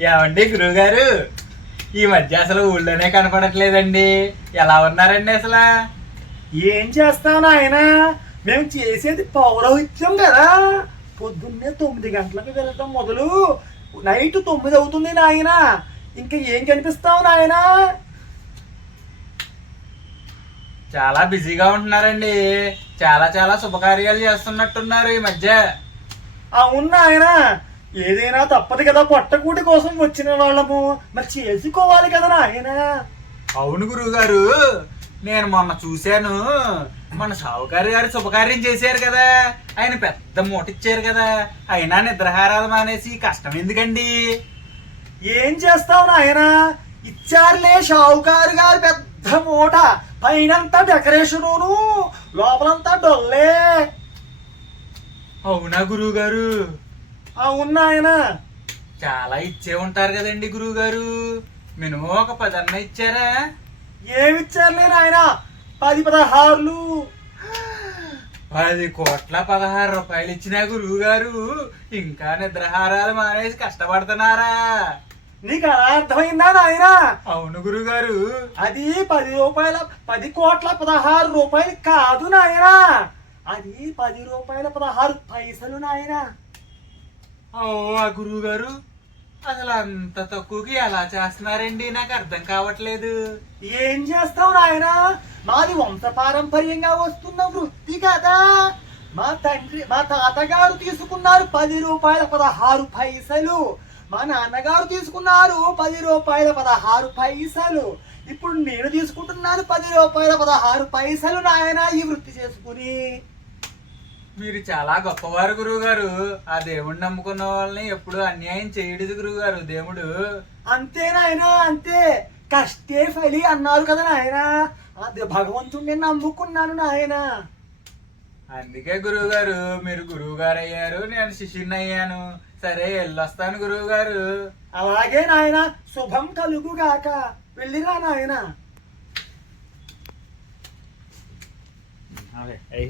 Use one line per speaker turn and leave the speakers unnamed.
ఏమండి గురువుగారు? ఈ మధ్య అసలు ఊళ్ళోనే కనపడట్లేదండి. ఎలా ఉన్నారండి అసలు?
ఏం చేస్తావు నాయన? మేము చేసేది పౌరహిత్యం కదా. పొద్దున్నే తొమ్మిది గంటలకు వెళ్ళటం మొదలు. నైట్ తొమ్మిది అవుతుంది నాయన. ఇంకా ఏం కనిపిస్తావు నాయన?
చాలా బిజీగా ఉంటున్నారండి. చాలా చాలా శుభకార్యాలు చేస్తున్నట్టున్నారు ఈ మధ్య.
అవును నాయన. ఏదైనా తప్పదు కదా పొట్టకూటి కోసం వచ్చిన వాళ్ళము. మరి చేసుకోవాలి కదా నాయన?
అవును గురువుగారు. నేను మొన్న చూశాను. మన సావుకారి గారు శుభకార్యం చేశారు కదా. ఆయన పెద్ద మూట ఇచ్చారు కదా. అయినా నిద్రహారాలు మానేసి కష్టం ఎందుకండి?
ఏం చేస్తావు నాయన? ఇచ్చారులే షావుకారు గారు పెద్ద మూట. పైనంతా డెకరేషను లోపలంతా డొల్లే.
అవునా గురువుగారు
అవును నాయన
చాలా ఇచ్చే ఉంటారు కదండి గురువుగారు. మినిమం ఒక పదన్న ఇచ్చారా?
ఏమిచ్చారులే నాయన పది పదహారులు.
పది కోట్ల పదహారు రూపాయలు ఇచ్చిన గురువు గారు ఇంకా నిద్రహారాలు మానేసి కష్టపడుతున్నారా?
నీకు అలా అర్థమైందా నాయన?
అవును గురుగారు
అది పది రూపాయల పది కోట్ల పదహారు రూపాయలు కాదు నాయన. అది పది రూపాయల పదహారు పైసలు నాయన.
ఆ గురువు గారు అసలు అంత తక్కువకి ఎలా చేస్తున్నారండి? నాకు అర్థం కావట్లేదు.
ఏం చేస్తావు నాయన? మాది వంశ పారంపర్యంగా వస్తున్న వృత్తి కదా. మా తండ్రి మా తాతగారు తీసుకున్నారు పది రూపాయల పదహారు పైసలు. మా నాన్నగారు తీసుకున్నారు పది రూపాయల పదహారు పైసలు. ఇప్పుడు నేను తీసుకుంటున్నాను పది రూపాయల పదహారు పైసలు నాయన ఈ వృత్తి చేసుకుని.
మీరు చాలా గొప్పవారు గురువు గారు ఆ దేవుడిని నమ్ముకున్న వాళ్ళని ఎప్పుడు అన్యాయం చేయడు గురువు గారు దేవుడు.
అంతే నాయన అంతే. కష్టే ఫలి అన్నారు కదా నాయన. అదే భగవంతుడిని నమ్ముకున్నాను నాయన.
అందుకే గురువు గారు మీరు గురువు గారు అయ్యారు నేను శిష్యుని అయ్యాను సరే వెళ్ళొస్తాను గురువు గారు
అలాగే నాయన శుభం కలుగుగాక. వెళ్ళిరా నాయన.